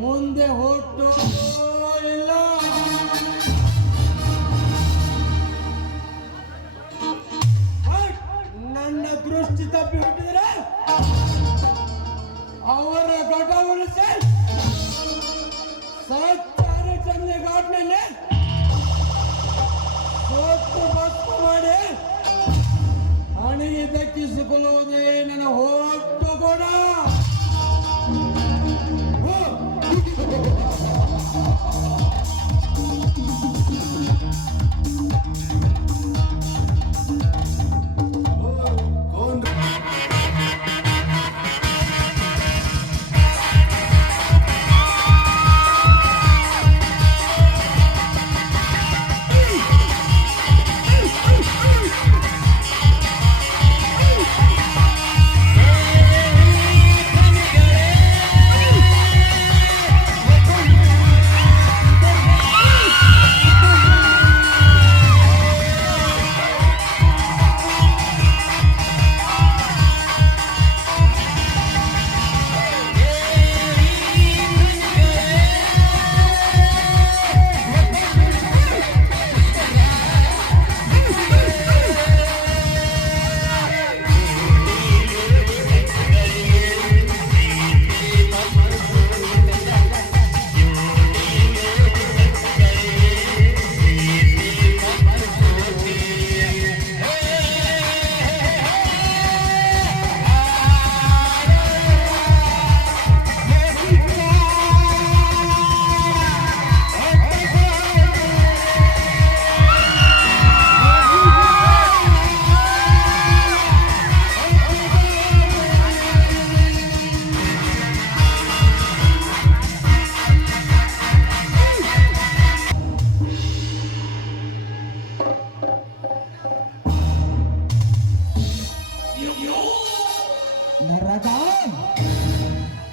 ಮುಂದೆ ಹೊಟ್ಟು ಇಲ್ಲ. ನನ್ನ ದೃಷ್ಟಿ ತಪ್ಪಿ ಹುಟ್ಟಿದ್ರೆ ಅವರ ಘಟ ಉಳಿಸಿ ಸಚ್ಚಾರ ಚಂದ ಘಾಟ್ನಲ್ಲಿ ಸೊತ್ತು ಬಸ್ತು ಮಾಡಿ ಹಣಿಗೆ ದಕ್ಕಿಸಿಕೊಳ್ಳುವುದೇ ನನ್ನ ಹೊಟ್ಟು ಕೂಡ.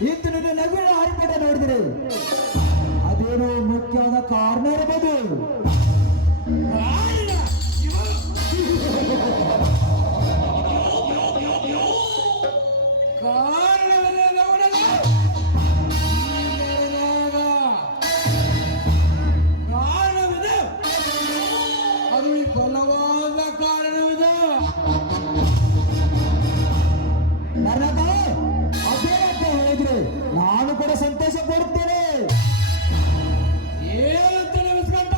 ಇಂದು ನಿನ್ನ ನಗುವಿನ ಹರಿಪಟ ನೋಡಿದರೆ ಅದೇನೋ ಮುಖ್ಯವಾದ ಕಾರಣ ಇರಬಹುದು. ಕಾರಣವಿದೆ, ಅದು ಬಲವಾದ ಕಾರಣವಿದೆ. ಅದೇನಂತ ಹೇಳಿದ್ರೆ ನಾನು ಕೂಡ ಸಂತೋಷ ಪಡುತ್ತೇನೆ. ಏನಂತ ನೆನೆಸ್ಕೊಂಡ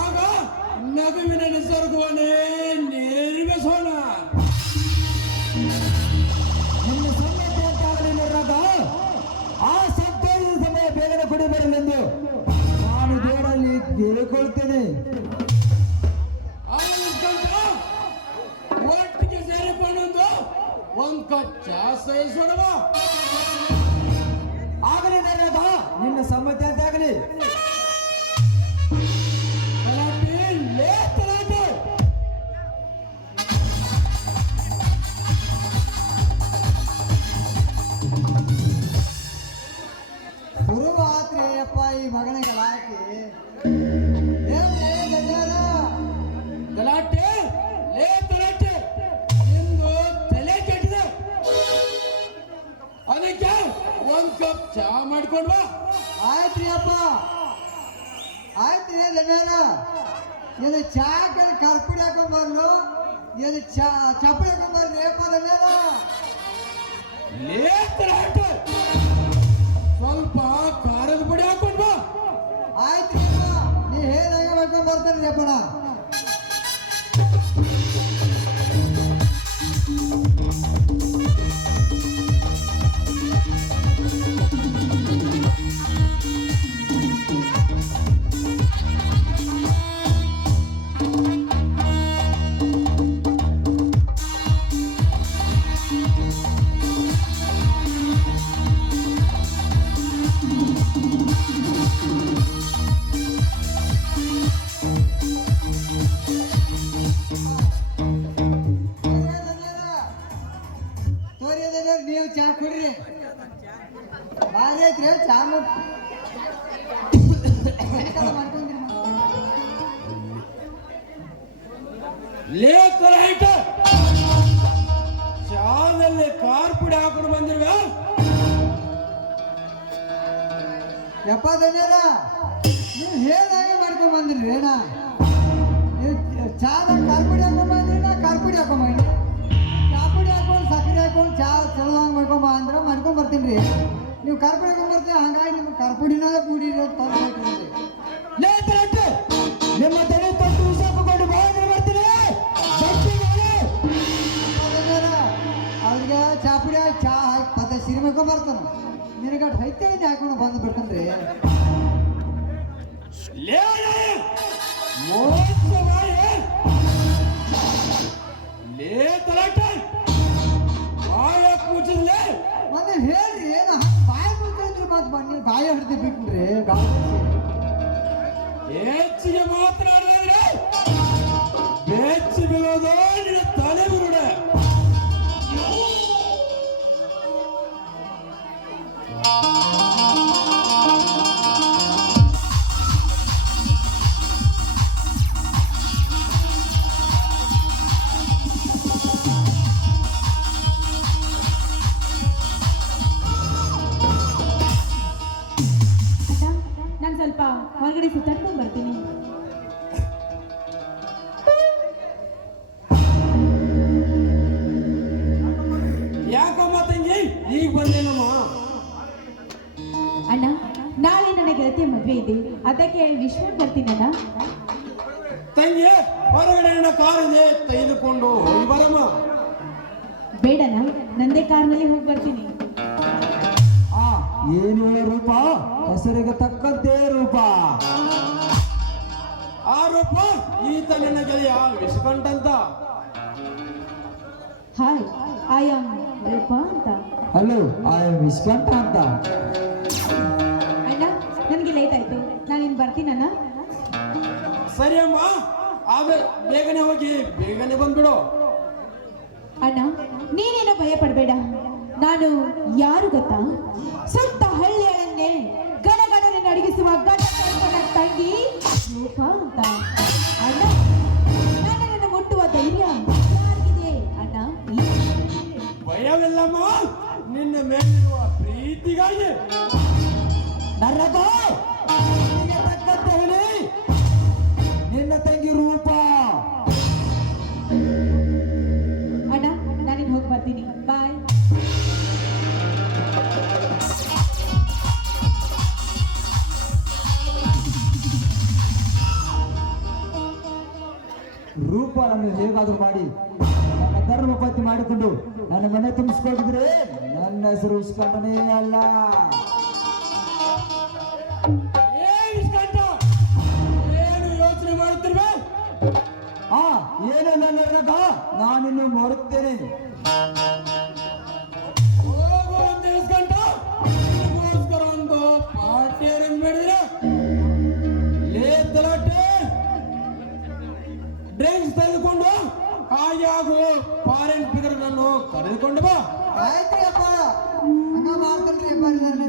ಆಗ ನಗುವಿನ ನಿಸರ್ಗವನ್ನೇ ನಿರ್ಮಿಸೋಣ. ನಿನ್ನ ಸಮ್ಮತಿ ಅಂತಾಗಲಿಲ್ಲ. ಆ ಸಂತೋಷದ ಸಮಯ ಬೇಗನೆ ಕೊಡಿ ಬರಲೆಂದು ನಾನು ದೇವರಲ್ಲಿ ಕೇಳಿಕೊಳ್ತೇನೆ. ಒಟ್ಟಿಗೆ ಸೇರಿಕೊಂಡು ಒಂದ್ ಕಚ್ಚ ಸಹಿಸೋಣವ. ಆಗಲಿ ನನ್ನದ ನಿನ್ನ ಸಮ್ಮತಿ ಅಂತ ಆಗಲಿ. ಶುರುವಾತ್ರೆಯಪ್ಪ ಈ ಮಗನ ಗಲಾಟೆ. ಗಲಾಟೆ ಗಲಾಟೆ ನಿಂದು ತಲೆ ಕೆಟ್ಟಿದೆ. ಅದಕ್ಕೆ ಒಂದ್ ಕಪ್ ಚಾ ಮಾಡ್ಕೊಂಡ್ವಾ. ಆಯ್ತ್ರಿ ಅಪ್ಪ ಆಯ್ತ್ರಿ ಲಮ್ಯಾನ. ಇದು ಚಾ ಕರ್ಪುಡಿ ಹಾಕೊಂಡ್ಬಂದು ಇದು ಚಪ್ಪಡಿ ಹಾಕೊಂಡ್ಬಂದ್ರಿ ಅಪ್ಪ ಲಮ್ಯಾನ. ಗಲಾಟೆ ಸ್ವಲ್ಪ ಖಾರದ ಪುಡಿ ಹಾಕೊಂಡ್ವಾ. ಆಯ್ತ್ರಿ ನೀ ಹೇಗೆ ಹಾಕೊಂಡ್ ಬರ್ತಾನೆ ಅಪ್ಪಣ. ನೀವು ಚಾ ಕುಡ್ರಿ. ಬಾರಿ ಐತ್ರಿ ಚಾ ಮಾಡ್ಕೊಂಡ್ರಿ. ಲೇಖ ಚಾ ಯಪ್ಪ ಧನ್ಯರ ನೀವು ಹೇಳ್ದಾಗೆ ಮಾಡ್ಕೊಂಡ್ ಬಂದ್ರಿ ಏನ ನೀವು ಚಾದ ಕಾರ್ಪುಡಿ ಹಾಕೊಂಡ್ ಬಂದ್ರಿ ನಾ ಕಾರ್ಪುಡಿ ಹಾಕೊಂಡ್ ಬಂದ್ರಿ ಕಾಪುಡಿ ಹಾಕೊಂಡು ಸಕ್ಕರೆ ಹಾಕೊಂಡು ಚಾ ಚಲೋದಂಗೆ ಮಾಡ್ಕೊಂಬ ಅಂದ್ರೆ ಮಾಡ್ಕೊಂಡ್ ಬರ್ತೀನಿ ರೀ ನೀವು ಕಾರ್ಪುಡಿ ಹಾಕೊಂಡ್ ಬರ್ತೀವಿ ಹಂಗಾಗಿ ನಿಮ್ಗೆ ಕಾರ್ಪುಡಿನ ಕೂಡಿ ತಂದು ಲೇ ತಲಾಟೆ, ನಿಮ್ಮ ತಲೆ ತೊಟ್ಟು ವಿಷ ಹಾಕೊಂಡು ಬಾ ಅಂದ್ರೆ ಬರ್ತೀನಿ. ಅವ್ರಿಗೆ ಚಾಪುಡಿ ಹಾಕಿ ಚಾ ಹಾಕಿ ಮತ್ತೆ ಸಿರಿ ಮಾಡ್ಕೊಂಡ್ ಬರ್ತಾನ ನಿನಗೆ ಹೈತೆ ಹಾಕೊಂಡು ಬಂದು ಬಿಡ್ತಾನ್ರಿ ಲೇ ಮೋಸವಾಯ ಲೇ ತಲಾಟೆ ಬಾಯ ಕೂಚಿದ್ಲೇ ಮೊನ್ನೆ ಹೇಳ್ರಿ ಏನು ಬಾಯಿ ಮುಚ್ಚಿದ್ರಿ ಮತ್ತೆ ಬನ್ನಿ ಬಾಯಿ ಹಿಡ್ದು ಬಿಟ್ರಿ ಗಾಳಿ ಹೆಚ್ಚಿಗೆ ಮಾತನಾಡಿದ್ರೆ ಬೆಚ್ಚಿ ಬೀಳೋದು ನಿನ್ನ ತಲೆ ಬಿರುಡ ನಾನು ಸ್ವಲ್ಪ ಹೊರಗಡೆ ಸುತ್ತಾಡ್ಕೊಂಡು ಬರ್ತೀನಿ. ಯಾಕಮ್ಮ ತಂಗಿ ಈಗ ಬಂದೇನಮ್ಮ ಅಣ್ಣ, ನಾಳೆ ನನ್ನ ಗೆಳತಿಯ ಮದುವೆ ಇದೆ, ಅದಕ್ಕೆ ವಿಶ್ವಕ್ಕೆ ಬರ್ತೀನಣ್ಣ. ತಂಗಿ ಹೊರಗಡೆ ನನ್ನ ಕಾರ್ ಇದೆ ತೆಗೆದುಕೊಂಡು ಹೋಗಿ ಬರಮ್ಮ ಬೇಡಣ್ಣ, ನಂದೇ ಕಾರ್ನಲ್ಲಿ ಹೋಗಿ ಬರ್ತೀನಿ. ಆ ಏನು ರೂಪ, ಹೆಸರಿಗೆ ತಕ್ಕಂತೆ ರೂಪ. ಆ ರೂಪ ಈತ ನನ್ನ ಗೆಳೆಯ Vishakantha hi, I am Roopa ಅಂತ. ಹಲೋ, ಐ ವಿಸ್ಕಂಠ ಅಂತ. ಅಣ್ಣ, ನನಗೆ ಲೇಟ್ ಆಯ್ತು, ನಾನಿನ್ ಬರ್ತೀನಣ್ಣ. ಸರಿ ಅಮ್ಮ ಆಮೇಲೆ ಬೇಗನೆ ಹೋಗಿ ಬೇಗನೆ ಬಂದ್ಬಿಡು ಅಣ್ಣ, ನೀನೇನು ಭಯ ಪಡಬೇಡ. ನಾನು ಯಾರು ಗೊತ್ತಾ? ಸುತ್ತ ಹಳ್ಳಿಯನ್ನೇ ಗಣಗಣನೆ ನಡಗಿಸುವ ಗಣನ ತಂಗಿ ರೂಪಾ ಅಂತ. ಅಣ್ಣ, ನನ್ನನ್ನು ಮುಟ್ಟುವ ಧೈರ್ಯ ಯಾರಿಗಿದೆ ಅಣ್ಣ? ಭಯವಿಲ್ಲಮ್ಮ, ನಿನ್ನ ಮೇಲಿರುವ ಪ್ರೀತಿಗಾಗಿ. ನರಕ, ನಿನಗೆ ತಕ್ಕಂತೆ ಹುಲಿ, ನಿನ್ನ ತಂಗಿ ರೂಪ. ಅಣ್ಣ, ನಾನಿನ್ ಹೋಗಿ ಬರ್ತೀನಿ, ಬಾಯ್. ರೂಪ ನನ್ನ ಹೇಗಾದ್ರೂ ಮಾಡಿ ನನ್ನ ಧರ್ಮಪತಿ ಮಾಡಿಕೊಂಡು ನನ್ನ ಮನೆ ತುಂಬಿಸ್ಕೊಂಡಿದ್ರೆ ನನ್ನ ಹೆಸರು ವಿಸ್ಕಂಠನೇ ಅಲ್ಲ. ಏ ವಿಷಕಂಠ, ಏನು ಯೋಚನೆ ಮಾಡುತ್ತಿರುವೆ? ಆ ಏನು ನನ್ನ ರಗ, ನಾನಿನ್ನು ನೋಡುತ್ತೇನೆ. ಹೋಗು ಒಂದು ವಿಷಕಂಠ, ನಿನಗೋಸ್ಕರ ಒಂದು ಪಾರ್ಟಿ ಅರೇಂಜ್ ಮಾಡಿದ್ರೆ ಲೇ ತಲಾಟೆ, ಡ್ರಿಂಕ್ಸ್ ತೆಗೆದುಕೊಂಡು ಹಾಗೆ ಹಾಗೂ ಫಾರಿನ್ ಫಿಗರ್ ನನ್ನು ಕರೆದುಕೊಂಡು ಬಾ. ಆಯ್ತ್ರಿ ಅಪ್ಪ ಹಂಗ ಮಾಡ್ತೇನ್ರಿ ಅಪ್ಪ ನನಗೆ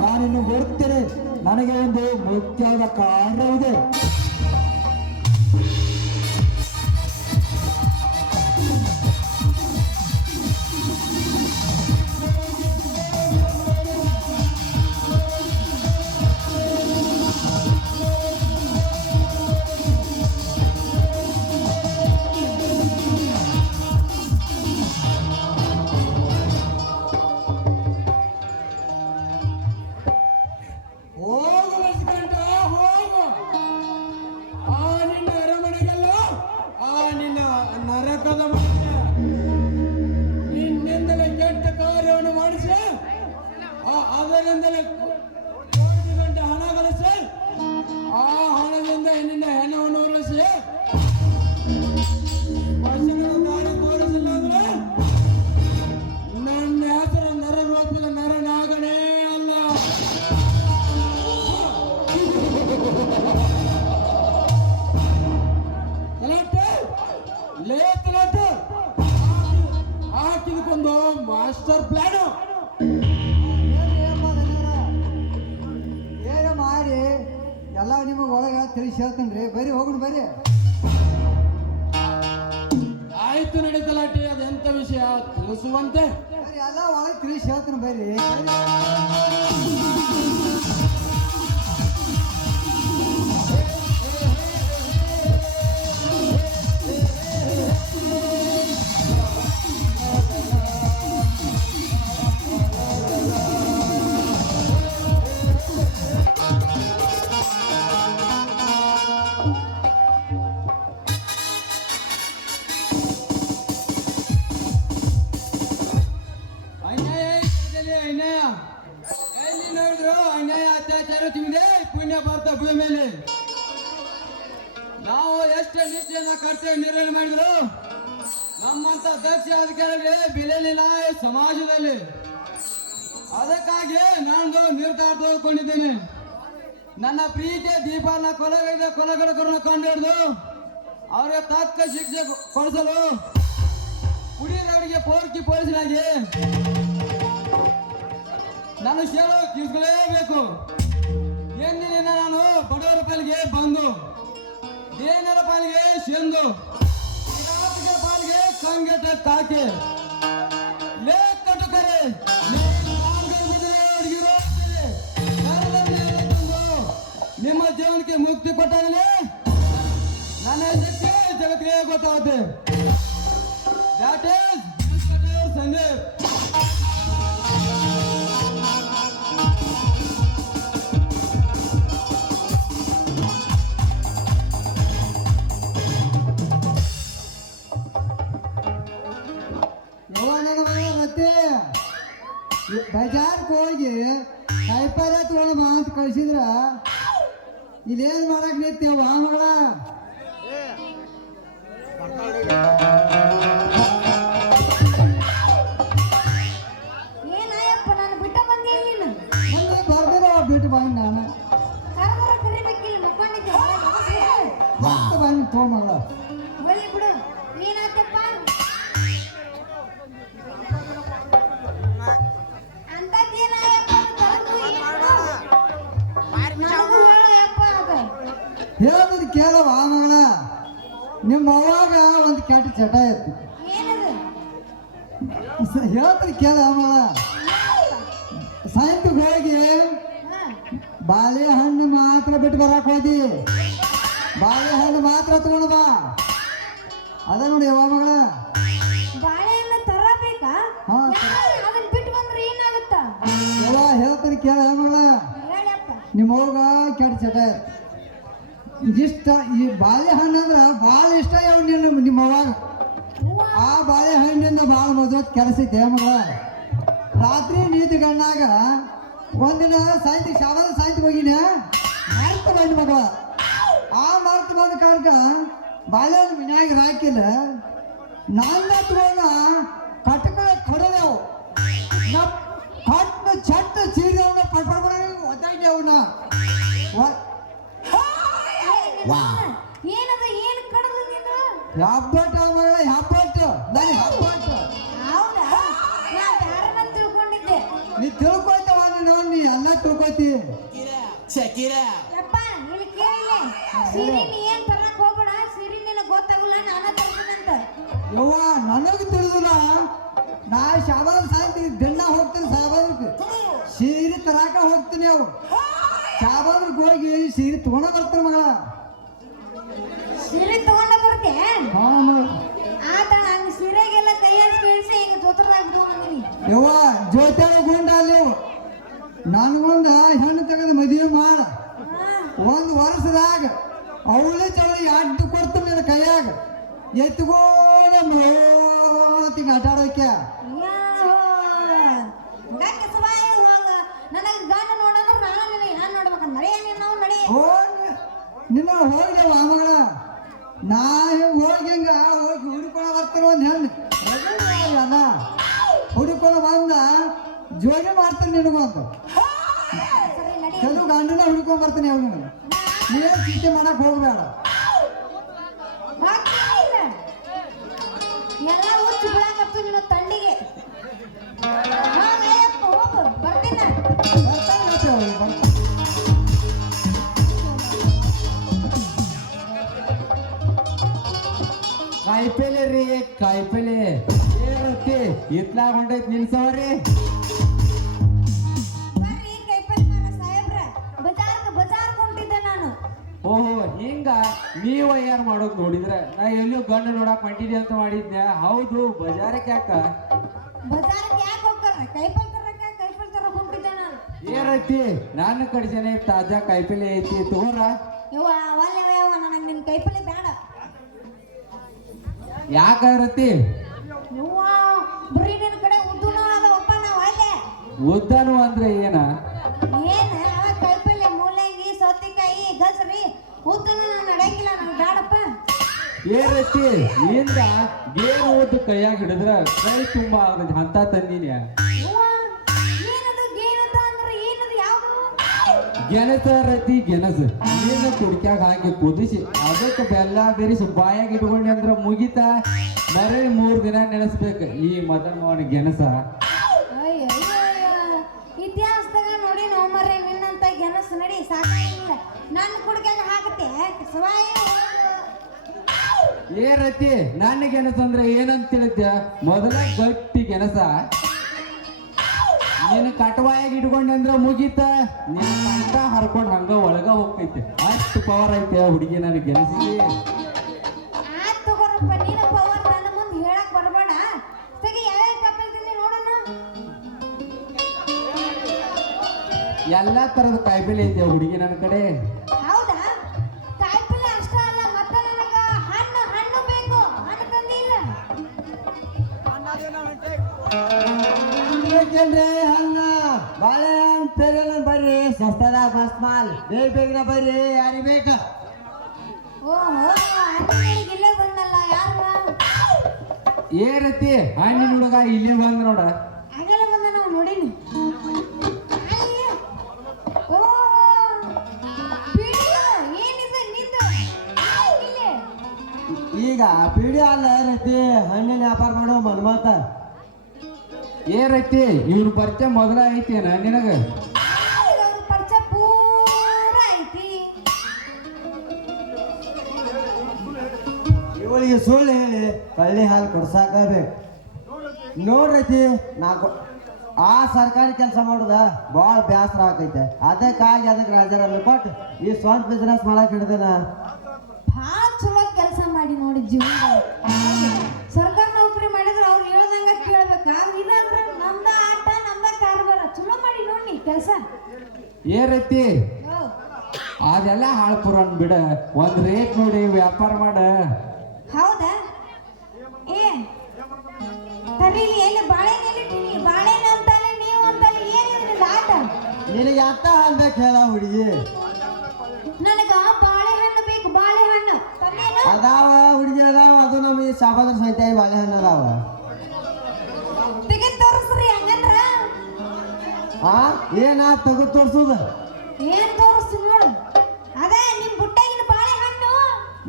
ನಾನಿನ್ನು ಬರುತ್ತೇನೆ. ನನಗೆ ಒಂದು ಮುಖ್ಯವಾದ ಕಾರ್ಯವಿದೆ. ಹೋಗು ವಿಷಕಂಠ, ಹೋಗು. ಆದ್ದರಿಂದಲೇ ಕೋಟಿ ಗಂಟೆ ಹಣ ಗಳಿಸಿ ಆ ಹಣದಿಂದ ನಿನ್ನ ಹೆಣ್ಣವನ್ನು ಉರುಳಿಸಿ ವರ್ಷಗಳ ದಾರಿ ತೋರಿಸಿಲ್ಲ ಅಂದ್ರೆ ನನ್ನ ಹೆಸರು ನರರೂಪದ ನರನಾಗಣೇ ಅಲ್ಲ. ಹಾಕಿದಕ್ಕೊಂದು ಮಾಸ್ಟರ್ ಪ್ಲಾನು ಏನು ಮಾಡಿ ಎಲ್ಲ ನಿಮಗೆ ಒಳಗೆ ತಿಳಿಸಿ ಹೇಳ್ತೇನೆ ರೀ. ಬರೀ ಹೋಗೋಣ ಬರ್ರಿ. ಆಯ್ತು ನಡೀತಲಾಟಿ, ಅದೆಂತ ವಿಷಯ ತಿಳಿಸುವಂತೆ. ಬರ್ರಿ ಎಲ್ಲ ಒಳಗೆ ತಿಳಿಸಿ ಹೇಳ್ತೇನೆ ಬರ್ರಿ. ಅನ್ಯಾಯ ಎಲ್ಲಿ ನೋಡಿದ್ರು ಅನ್ಯಾಯ ಅತ್ಯಾಚಾರ ತುಂಬಿದೆ ಪುಣ್ಯ ಬರ್ತ ಭೂಮಿ ಮೇಲೆ. ನಾವು ಎಷ್ಟು ನಿಷ್ಠೆಯಿಂದ ಕರ್ತವ್ಯ ನಿರ್ವಹಣೆ ಮಾಡಿದ್ರು ನಮ್ಮಂತ ದಕ್ಷ ಅಧಿಕಾರಿಗೆ ಬೆಲೆಲಿಲ್ಲ ಈ ಸಮಾಜದಲ್ಲಿ. ಅದಕ್ಕಾಗಿ ನಾನು ನಿರ್ಧಾರ ತೆಗೆದುಕೊಂಡಿದ್ದೇನೆ. ನನ್ನ ಪ್ರೀತಿಯ ದೀಪನ ಕೊಲೆಗಡಕರನ್ನು ಕಂಡುಹಿಡಿದು ಅವರಿಗೆ ತಕ್ಕ ಶಿಕ್ಷೆ ಕೊಡಿಸಲು ಕುಡಿಯದವರಿಗೆ ಪೋರ್ಕಿ ಪೊಲೀಸರಾಗಿ ನಾನು ಸೇವೆ ತೀರಿಸಲೇಬೇಕು. ಎಂದಿನಿಂದ ನಾನು ಬಡವರ ಪಾಲಿಗೆ ಬಂದು ದೇನರ ಪಾಲಿಗೆ ಸೆಂದು ಕಿರಾತಕರ ಪಾಲಿಗೆ ಕಂಗೆಟ ಕಾಕೆ ಲೇ ಕಟುಕರೆ ನಿಮ್ಮ ಜೀವನಕ್ಕೆ ಮುಕ್ತಿ ಕೊಟ್ಟಾಗಲೇ ನನ್ನ ಶಕ್ತಿ ಜಗತ್ತಿಗೆ ಗೊತ್ತಾಗುತ್ತೆ. That is Sandeep. ಮತ್ತೆ ಬಜಾರ್ಗೆ ಹೋಗಿ ಕಾಯಿಪಲ್ಯ ತಗೊಂಡು ಬಾ ಅಂತ ಕಳ್ಸಿದ್ರ ಇಲ್ಲೇನ್ ಮಾಡಕ್ ನಿಂತೇವ ಮಗಳ? ಏನಾಯಪ್ಪ ನಾನು ಬಿಟ್ಟ ಬಂದೆ ನೀನು ಮುಂದೆ ಬರ್ದಿರ ಬಿಟ್ಟು ಬಂದ ನಾನು ಕರ್ದರ ಕರಿಬೇಕಿಲ್ಲ ಮುಕ್ಕೊಂಡಿದ್ದೆ ಮತ್ತೆ ಬಂದು ತಗೊಂಬಲ್ಲ. ಬಳಿ ಬಿಡು ನೀನಾತಪ್ಪ ಅಂತದ್ದೇನಾಯಪ್ಪ ಹೇಳಪ್ಪ ಅದ ಹೇಳೋದು ಕೇಳವ ಮಗಳ. ನಿಮ್ಮ ಅವಾಗ ಒಂದು ಕೆಟ್ಟ ಚಟ ಇತ್ತು. ಏನದು ಹೇಳ್ತಾರೆ ಕೇಳ ಮಗಳ. ಸಾಯಂಕಾಲ ಹೋಗಿ ಹಾ ಬಾಳೆಹಣ್ಣು ಮಾತ್ರ ಬಿಟ್ಟು ಬರಕ್ ಹೋದಿ. ಬಾಳೆಹಣ್ಣು ಮಾತ್ರ ತಗೊಂಡು ಬಾ. ಅದ ನೋಡಿ ಯಾವ ಮಗಳ. ಬಾಳೆಹಣ್ಣು ತರಬೇಕಾ? ಹಾ. ಅದನ್ನ ಬಿಟ್ಟು ಬಂದ್ರೆ ಏನಾಗುತ್ತ? ಎಲ್ಲ ಹೇಳ್ತಾರೆ ಕೇಳ ಮಗಳ. ಹೇಳಪ್ಪ ನಿಮ್ಮ ಅವ್ಗ ಕೆಟ್ಟ ಚಟ ಇತ್ತು. ಇಷ್ಟ ಈ ಬಾಳೆಹಣ್ಣು ಅಂದ್ರೆ ಭಾಳ ಇಷ್ಟ ಯಾವ ನಿಮ್ಮ ಅವಾಗ. ಆ ಬಾಳೆಹಣ್ಣಿಂದ ಭಾಳ ಮಜತ್ ಕೆಲಸ ಐತೆ ಮಗಳ. ರಾತ್ರಿ ನೀತಿ ಗಣ್ಣಾಗ ಒಂದಿನ ಸಾಯಂತಿ ಶಾಬಾದ ಸಾಯಂತಿ ಹೋಗಿನ ಮರ್ತ ಬಂದ ಮಗಳ. ಆ ಮರ್ತ ಬಂದ ಕಾರಣ ಬಾಳೆಹಣ್ಣು ಮನ್ಯಾಗ ಹಾಕಿಲ್ಲ. ನನ್ನ ತಗೊಂಡ ಕಟ್ಕಳ ಕಡಲೆವು ಕಟ್ಟು ಚಟ್ಟ ಚೀರಿದವನ್ನ ಪಡ್ಪಡ್ಬಡ ಒದ್ದಾಗಿ ಅವನ್ನ ಏನದ ಏನ್ ಕಡದು ನೀನು? ಹಬ್ಬಟ್ ಮಗಳ ಹಬ್ಬಟ್ ನಾನು ಹಬ್ಬಟ್. ಹೌದಾ ನಾ ಯಾರನ್ನ ತಿಳ್ಕೊಂಡಿದ್ದೆ. ನೀ ತಿಳ್ಕೊಯ್ತವ ನೀ ಎಲ್ಲ ತಿಳ್ಕೊತಿ. ಯಪ್ಪ ಇಲ್ಲಿ ಕೇಳಿಲ್ಲ ಸಿರಿ ನೀ ಏನ್ ತರಕ್ ಹೋಗ್ಬೇಡ. ಸಿರಿ ನಿನಗೆ ಗೊತ್ತಾಗಲ್ಲ ನಾನ ತರ್ತೀನಂತ. ಯವ್ವ ನನಗೆ ತಿಳಿದಿಲ್ಲ. ನಾ ಶಾಬಾದ ಸಾಯ್ತಿ ದಿನ ಹೋಗ್ತೀನಿ ಶಾಬಾದಕ್ಕೆ ಸೀರೆ ತರಾಕ ಹೋಗ್ತೀನಿ. ಅವು ಶಾಬಾದಕ್ಕೆ ಹೋಗಿ ಸೀರೆ ತಗೊಂಡ ಬರ್ತಾರೆ ಮಗಳ. ಸೀರೆ ತಗೊಂಡ ಬರ್ತೆ ಹಾ ಆತ ಹಂಗ ಸೀರೆಗೆಲ್ಲ ಕೈಯಾಗ ಕೇಳಿಸಿ ಹಿಂಗ ಜೋತರಾಗ್ದು ಅಂದಿನಿ. ಯವ್ವ ಜೋತ್ಯಾಗ ಗುಂಡ ಅಲ್ಲಿ ನನಗೊಂದು ಹೆಣ್ಣು ತೆಗೆದು ಮದುವೆ ಮಾಡ. ಒಂದು ವರ್ಷದಾಗ ಅವಳೇ ಚವಳಿ ಅಡ್ಡು ಕೊಡ್ತೀನಿ ನನ್ನ ಕೈಯಾಗ ಎತ್ಕೋದ ಆಟ ಆಡೋಕೆ. ನಿನ್ನ ಹೋಗ್ಯವ ಮಗಳ ನಾ ಹೋಗಿ ಹಿಂಗ ಹೋಗಿ ಹುಡುಕೊಂಡು ಬರ್ತಾರ ಒಂದು ಹೆಣ್ಣು ಅದ ಹುಡುಕೊಂಡು ಬಂದ ಜೋಡಿ ಮಾಡ್ತಾನೆ ನಿನಗೊಂದು ಸರಿ ನಡಿ ಕೆಲವು ಗಂಡನ ಹುಡ್ಕೊಂಡ್ ಬರ್ತಾನೆ ಅವನು ನೀನು ಚೀಟಿ ಮಾಡಕ್ ಹೋಗ್ಬೇಡ ಹಾಕ್ತಿಲ್ಲ. ಎಲ್ಲ ಹುಚ್ಚು ಬಿಡಾಕತ್ತು ನಿನ್ನ ತಂಡಿಗೆ ಅಯ್ಯಪ್ಪ ಹೋಗು ಬರ್ತೀನಿ ನಾನು. ಬರ್ತಾನೆ ಹೇಳ್ತೇವೆ ಅವ್ನು, ಬರ್ತಾನೆ. ಕಾಯಿಪಲ್ಲೆ ರೀ ಕಾಯಿಪಲ್ಲೆ ಏನಂತಿ ಇತ್ಲಾಗ ಹೊಂಟೈತಿ ನಿಲ್ಸವ್ರಿ ಬರ್ರಿ ಕೈಪಲ್ ಮಾರ ಸಾಹೇಬ್ರ ಬಜಾರ್ ಕೊಂಡಿದ್ದೆ ನಾನು. ಓಹೋ ಹಿಂಗ ನೀವ ಯಾರು ಮಾಡೋಕ್ ನೋಡಿದ್ರೆ ನಾ ಎಲ್ಲಿಯೂ ಗಂಡು ನೋಡಕ್ ಹೊಂಟಿದ್ದೆ ಅಂತ ಮಾಡಿದ್ನೆ ಹೌದು ಬಜಾರಕ್ಕೆ ಯಾಕ ಬಜಾರ್ಗೆ ಯಾಕೆ ಹೋಗ್ತಾರ ಕೈಪಲ್ ತರಕ ಕೈಪಲ್ ತರ ಕೊಂಡಿದ್ದೆ ನಾನು. ಏನೈತಿ ನನ್ನ ಕಡೆ ಜನ ತಾಜಾ ಕಾಯಿಪಲ್ಲೆ ಐತಿ ತಗೋರ ಯವ್ವ ಅವಲ್ಲ ನನಗೆ ನಿನ್ನ ಕೈಪಲ್ಲೆ ಬೇಡ. ಯಾಕ ಇರತ್ತಿ ಯವ್ವ ಬರೀ ನಿನ್ನ ಕಡೆ ಉದ್ದುನ ಅದವಪ್ಪ ನಾವು ಅಲ್ಲೇ ಉದ್ದಾನು ಅಂದ್ರೆ ಏನ ಏನ ಅವ ಕೈಪಲ್ಲೆ ಮೂಲಂಗಿ ಸೌತೆಕಾಯಿ ಗಜ್ರಿ ಉದ್ದನ ನಾನು ನಡೆಯಂಗಿಲ್ಲ ನಂಗೆ ಬೇಡಪ್ಪ. ಏನೈತಿ ಇಂದ ಗೇರು ಉದ್ದ ಕೈಯಾಗ ಹಿಡಿದ್ರ ಕೈ ತುಂಬಾ ಆಗದ ಅಂತ ತಂದಿನಿ ಯವ್ವ ಏನದು ಗೇನದ ಅಂದ್ರೆ ಏನದು ಯಾವುದು ಗೆಣಸ ರತಿ ಗೆಣಸ ನೀನು ಕುಡ್ಕ್ಯಾಗ ಹಾಕಿ ಕುದಿಸಿ ಅದಕ್ಕೆ ಬೆಲ್ಲ ಬೆರೆಸಿ ಬಾಯಾಗ ಇಟ್ಕೊಂಡಿ ಅಂದ್ರ ಮುಗಿತ ಮರಳಿ 3 ದಿನ ನೆನೆಸ್ಬೇಕು ಈ ಮದನ ಗೆಣಸ ಅಯ್ಯೋ ಇತಿಹಾಸದಾಗ ನೋಡಿ ನಾವು ಮರ್ರೆ ನಿನ್ನಂತ ಗೆಣಸು ನಡಿ ಸಾಕಾಗಿಲ್ಲ ನನ್ನ ಕುಡ್ಕಾಗ ಹಾಕತ್ತೆ ಸವಾಯ ಏನೈತಿ ನನ್ನ ಗೆಣಸ ಅಂದ್ರೆ ಏನಂತ ತಿಳಿದ್ಯ ಮೊದಲ ಗಟ್ಟಿ ಗೆಣಸ ನೀನು ಕಟವಾಯಾಗ ಇಟ್ಕೊಂಡಿ ಅಂದ್ರ ಮುಗೀತ ನಿನ್ನ ಕಂಟ ಹರ್ಕೊಂಡ್ ಹಂಗ ಒಳಗ ಹೋಗ್ತೈತಿ ಅಷ್ಟು ಪವರ್ ಐತೆ ಹುಡುಗಿ ನನಗೆ ಗೆಣಸಿಗೆ ಆತ್ ತಗೋರಪ್ಪ ನೀನು ಪವರ್ ನನ್ನ ಮುಂದೆ ಹೇಳಕ್ ಬರಬೇಡ ಸಗಿ ಯಾವ್ಯಾವ ಕಪ್ಪಲ್ ತಿಂದಿ ನೋಡೋಣ. ಎಲ್ಲಾ ತರದ ಕಾಯಿಪಲ್ಲೆ ಐತೆ ಹುಡುಗಿ ನನ್ನ ಕಡೆ ಹೌದಾ ಕಾಯಿಪಲ್ಲೆ ಅಷ್ಟ ಅಲ್ಲ ಮತ್ತ ನನಗ ಹಣ್ಣು ಬೇಕು ಹಣ್ಣು ತಂದಿಲ್ಲ. ಬೇಕೇನ್ರಿ ಹಣ್ಣ ಬಾಳೆಹಣ್ಣು ಪೇರಲ್ಲ ಬರ್ರಿ ಸಸ್ತದಾಗ ಮಸ್ತ್ ಮಾಲ್ ಬೇಗನ ಬರ್ರಿ ಯಾರಿಗೆ ಬೇಕ ಓಹೋ ಹಣ್ಣಿಗೆ ಇಲ್ಲೇ ಬಂದಲ್ಲ ಯಾರು ಏನೈತಿ ಹಣ್ಣಿನ ಹುಡುಗ ಇಲ್ಲಿ ಬಂದ್ ನೋಡ ಆಗಲ್ಲ ಬಂದ ನಾವು ನೋಡೀನಿ. ಓ ಪೀಡಿಯೋ ಏನಿದೆ ನಿಂದು ಇಲ್ಲೇ ಈಗ ಪೀಡಿ ಅಲ್ಲ ಏನೈತಿ ಹಣ್ಣಿನ ವ್ಯಾಪಾರ ಮಾಡೋ ಮನ್ಮಾತ ಏನೈತಿ ಇವ್ನ ಪರಿಚಯ ಮೊದಲ ಐತೇನ ನಿನಗ ಅವ್ರ ಪರಿಚಯ ಪೂರ ಐತಿ. ಇವಳಿಗೆ ಸುಳ್ಳು ಹೇಳಿ ಕಳ್ಳಿ ಹಾಲು ಕೊಡ್ಸಾಕಬೇಕು ನೋಡ್ರೈತಿ ನಾಲ್ಕು ಆ ಸರ್ಕಾರಿ ಕೆಲಸ ಮಾಡುದ ಭಾಳ ಬೇಸರ ಆಕೈತೆ ಅದಕ್ಕಾಗಿ ಅದಕ್ಕೆ ರಾಜೀನಾಮೆ ಕೊಟ್ಟು ಈ ಸ್ವಂತ ಬಿಸ್ನೆಸ್ ಮಾಡಕ್ ಹಿಡ್ದೇನ ಭಾಳ ಚಲೋ ಕೆಲಸ ಮಾಡಿ ನೋಡಿ ಜೀವನದಾಗ ಸರ್ಕಾರ ನೌಕರಿ ಮಾಡಿದ್ರೆ ಅವ್ರು ಹೇಳ್ದಂಗ ಕೇಳ್ಬೇಕು ಆದ್ರೆ ಇದಂದ್ರೆ ನಮ್ದ ಆಟ ನಮ್ದ ಕಾರ್ಬಾರ ಚಲೋ ಮಾಡಿ ನೋಡಿ ಕೆಲಸ. ಏನೈತಿ ಅದೆಲ್ಲ ಹಾಳ್ಪುರನ್ ಬಿಡ ಒಂದ್ ರೇಟ್ ನೋಡಿ ವ್ಯಾಪಾರ ಮಾಡ ಹೌದಾ ಏ ತರೀಲಿ ಎಲ್ಲಿ ಬಾಳೆಹಣ್ಣು ಎಲ್ಲಿ ಬಾಳೆಹಣ್ಣು ಅಂತಲ್ಲ ನೀವು ಅಂತಲ್ಲ ಏನಿದ್ರಿ ಆಟ ನಿನಗೆ ಅರ್ಥ ಆಗ್ಬೇಕು ಹೇಳ ಹುಡುಗಿ ನನಗ ಬಾಳೆಹಣ್ಣು ಬೇಕು ಬಾಳೆಹಣ್ಣು ತನ್ನೇನು ಅದಾವ ಹುಡುಗಿ ಅದಾವ ಅದು ನಮಗೆ ಸಾಬಾದ್ರ ಸಹಿತ ಬಾಳೆಹಣ್ಣು ಅದಾವ ತೆಗೆದು ತೋರಿಸ್ರಿ ಹಂಗಂದ್ರ ಆ ಏನ ತೆಗೆದು ತೋರ್ಸುದ ಏನ್ ತೋರಿಸ್ತೀನಿ ನೋಡು ಅದೇ ನಿಮ್ ಬುಟ್ಟಾಗಿನ ಬಾಳೆಹಣ್ಣು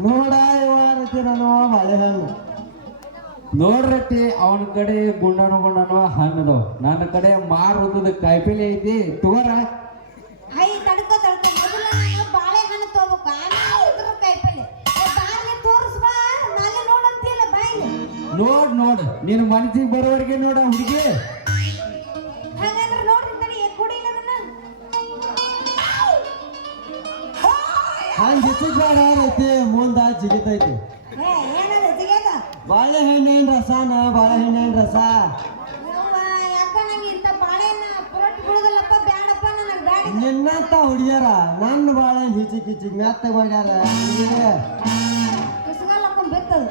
ನೋಡ ಇವಾರತಿ ನಾನು ಬಾಳೆಹಣ್ಣು ನೋಡ್ರತಿ ಅವನ ಕಡೆ ಗುಂಡಾನು ಹಣ್ಣದು ನನ್ನ ಕಡೆ ಮಾರುದ ಕಾಯಿಪಲ್ಲೆ ಐತಿ ತಗೋರ ಐ ತಡ್ಕೋ ಮೊದಲು ನಾನು ಬಾಳೆಹಣ್ಣು ತಗೋಬೇಕು ಆಮೇಲೆ ಇದ್ರ ಕಾಯಿಪಲ್ಲೆ ಬಾರ್ಲಿ ತೋರಿಸ್ಬಾ ನಾಳೆ ನೋಡಂತಿಲ್ಲ ಬಾಯಿಲಿ ನೋಡ್ ನಿನ್ ಮನಸ್ಸಿಗೆ ಬರೋವರೆಗೆ ನೋಡ ಹುಡುಗಿ ಹಾಗಾದ್ರೆ ನೋಡ್ರಿ ತಡಿ ಕುಡಿಲ್ಲ ಅದನ್ನ ಹಂಗೆ ಜಿತ್ತಿಗೆ ಬೇಡ ಐತಿ ಮುಂದ ಜಿಗಿತೈತಿ ಏ ಏನದ ಜಿಗೇದ ಬಾಳೆಹಣ್ಣಿನ ರಸನ ಬಾಳೆಹಣ್ಣಿನ ರಸ ಯವ್ವ ಯಾಕ ನಂಗೆ ಇಂಥ ಬಾಳೆಹಣ್ಣ ಪುರಟ್ ಬಿಡುದಿಲ್ಲಪ್ಪ ಬ್ಯಾಡಪ್ಪ ನನಗೆ ಬ್ಯಾಡ ನಿನ್ನಂತ ಹುಡುಗಿಯರ ನನ್ನ ಬಾಳೆಹಣ್ಣು ಹಿಚಿಕ್ ಮೆತ್ತಗೆ ಮಾಡ್ಯಾರ ಕುಸಗಾಲ ಹಾಕೊಂಡ್ ಬೆತ್ತದು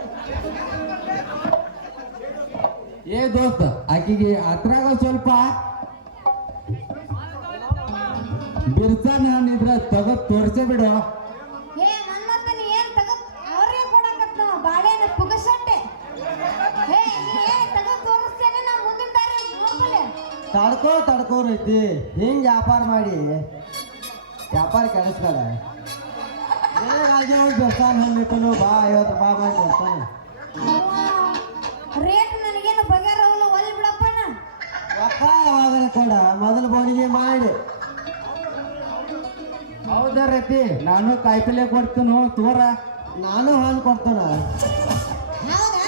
ಏ ದೋಸ್ತ ಆಕಿಗೆ ಅದ್ರಾಗ ಸ್ವಲ್ಪ ಬಿರ್ಸಾನ ಇದ್ರ ತಗದ್ ತೋರ್ಸೇ ಬಿಡು ಏ ತಡ್ಕೋ ರೀತಿ ಹಿಂಗೆ ವ್ಯಾಪಾರ ಮಾಡಿ ವ್ಯಾಪಾರ ಕೆಡಿಸ್ಬೇಡ. ದೇವಸ್ಥಾನ ಹೇಳ್ಬಿಟ್ಟು ಬಾ 50 ರೂಪಾಯಿ ಮಾಡಿ ಕೊಡ್ತಾನೆ. ರೇಟ್ ನನಗೇನು ಬಗೆರವಲ್ಲ ಒಲ್ಲಿ ಬಿಡಪ್ಪಣ್ಣ. ರೊಕ್ಕ ಯಾವಾಗ ಕೊಡ ಮೊದಲು ಬೋಣಿಗೆ ಮಾಡಿ. ಹೌದಾ ರತಿ, ನಾನು ಕಾಯಿಪಲ್ಲೆ ಕೊಡ್ತೀನಿ ತೋರ. ನಾನು ಹಾಲು ಕೊಡ್ತಾನ. ಹೌದಾ?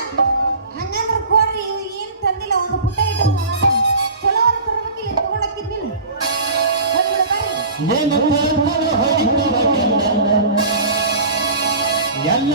ಹಂಗಂದ್ರೆ ಕೊಡ್ರಿ. ಏನು ತಂದಿಲ್ಲ, ಒಂದು ಪುಟ್ಟ ಇಟ್ಟು ಚಲೋ ತರಬೇಕಿಲ್ಲ, ತಗೊಂಡಕ್ಕಿದ್ದಿಲ್ಲ. ಎಲ್ಲ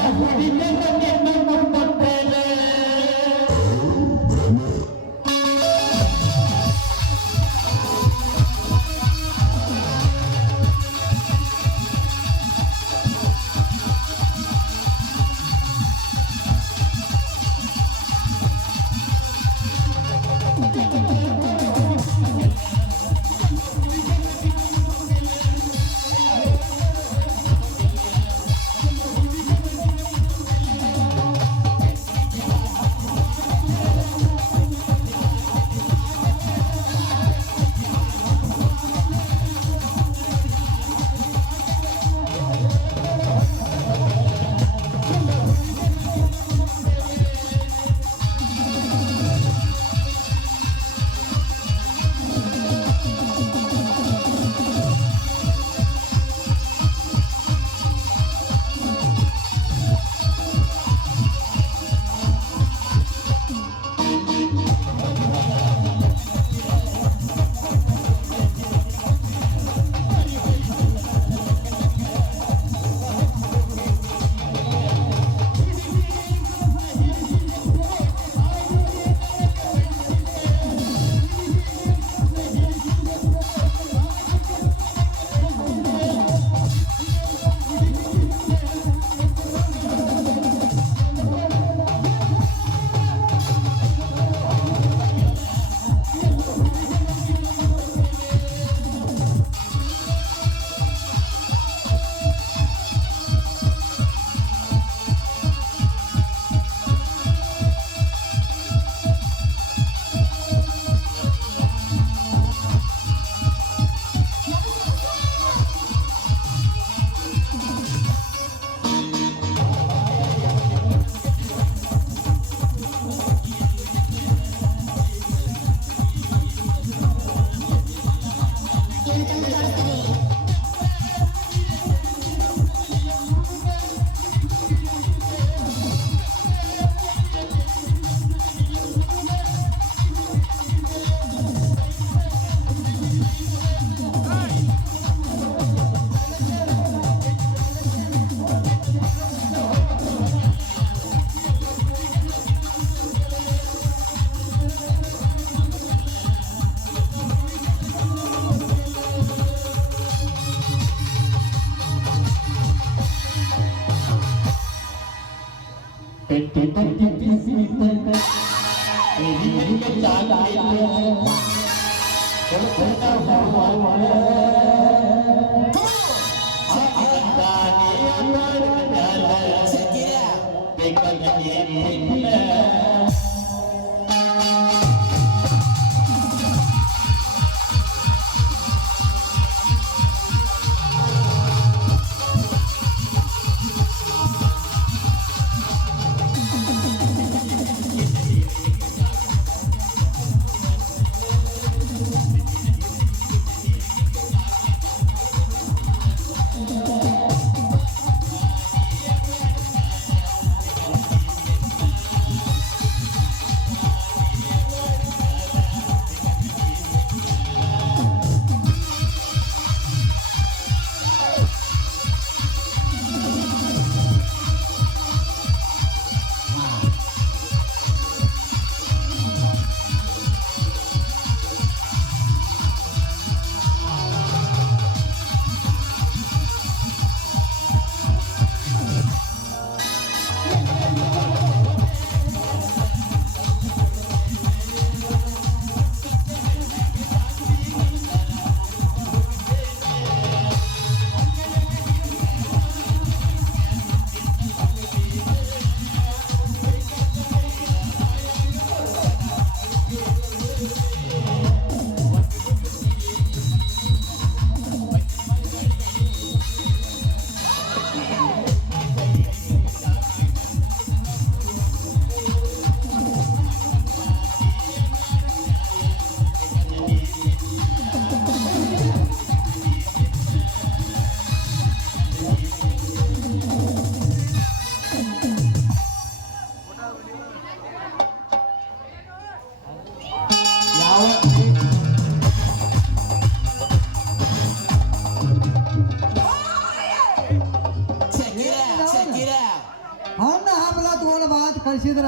ತಾಂಬಲ ತಗೊಂಡು ಮಾತು ಕಳ್ಸಿದ್ರ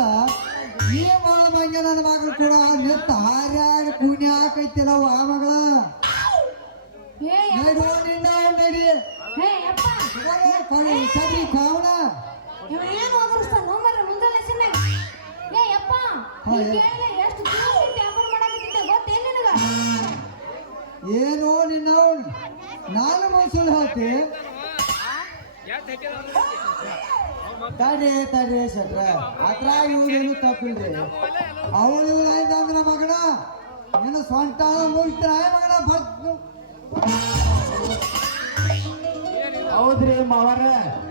ಈ ಮಗಳ ಮಂಗೆ ನನ್ನ ಮಗಳು ಕೂಡ ನಿತ್ತ ಹಾರ್ಯಾಡಿ ಕೂನಿ ಹಾಕೈತಿಲ್ಲ ಆ ಮಗಳ ಏ ಯಪ್ಪ, ನಡಿ ನಿನ್ನ ನಡಿ ಏ ಯಪ್ಪ, ಸರಿ ಕಾವಣ ಇವ ಏನ್ ಓದಿಸ್ತಾನೋ ಮರ್ರೆ ಮುಂಜಾನೆ ಸಿನ್ನಾಗ. ಏ ಯಪ್ಪ, ನೀ ಕೇಳಿದ್ರೆ ಎಷ್ಟು ದಿವಸ ವ್ಯಾಪಾರ ಮಾಡಾಕತ್ತಿದ್ದೆ ಗೊತ್ತೇನ್ ನಿನಗ? ಏನು ನಿನ್ನ ನಾನು ಮೈಸೂರು ಹಾಕಿ ತಡೆ ಶೆಟ್ರ ಅತ್ರ ಇವ್ರೇನು ತಪ್ಪಿಲ್ರಿ ಅವಳು ಅಂದ್ರೆ ಮಗನ ಏನು ಸ್ವಂತ ಮುಗಿಸ್ತಾರ ಮಗನ ಬರ್ತು ಹೌದ್ರಿ ಮಾವರ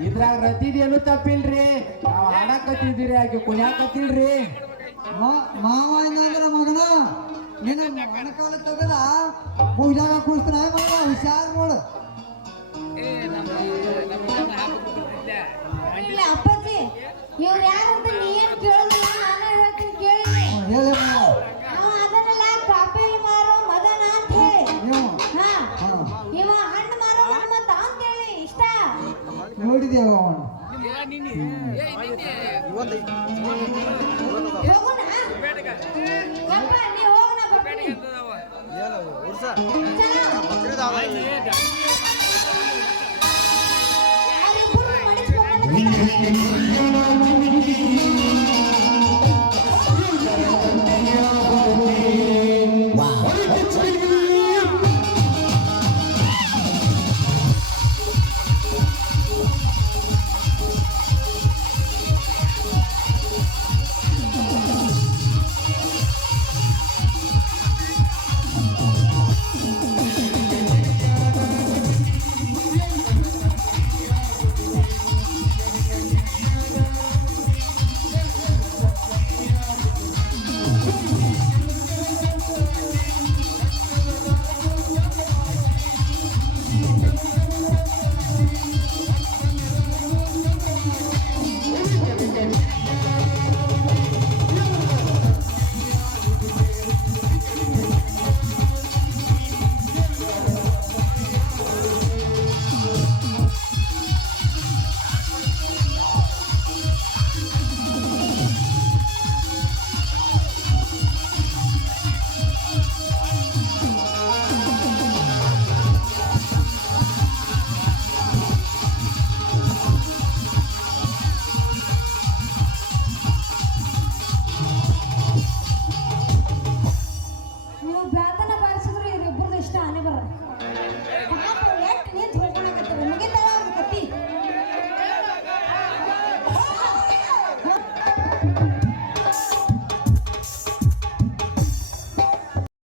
ಇದ್ರಾಗ ರತಿದೇನು ತಪ್ಪಿಲ್ರಿ ನಾವ್ ಆಡಕತ್ತಿದ್ದೀರಿ ಆಕೆ ಕುಣ್ಯಾಕತ್ತಿಲ್ರಿ ಮಾವ ಏನಂದ್ರ ಮಗನ ನಿನ್ನ ಮೊಣಕಾಲ ತೆಗದ ಪೂಜಾಗ ಕೂಸ್ತಾರ ಮಗನ ಹುಷಾರ್ ನೋಡು ಇಲ್ಲ ಅಪ್ಪಾಜಿ, ಇವ್ರು ಯಾರಂತ ನೀ ಏನ್ ಕೇಳಿಲ್ಲ, ನಾನೇ ಹೇಳ್ತೀನಿ ಕೇಳಿನಿ. ಹೇಳಿ ಮಾವ ಅವ ಅದನ್ನೆಲ್ಲ ಕಾಪೇರಿ ಮಾರೋ ಮದನ ಅಂತ ಹೇಳಿ. ನೀವು ಹಾ, ಇವ ಹಣ್ಣು ಮಾರೋ ಹನುಮಂತ ಅಂತ ಹೇಳಿ ಇಷ್ಟ. ನೋಡಿದೇವ ಅವನು ಹೋಗೋಣ ಯಪ್ಪ, ನೀ ಹೋಗೋಣ ಬರ್ತೀನಿ. ಅವ್ರಿಬ್ರು ಮಡಿಸ್ಕೊಂಡು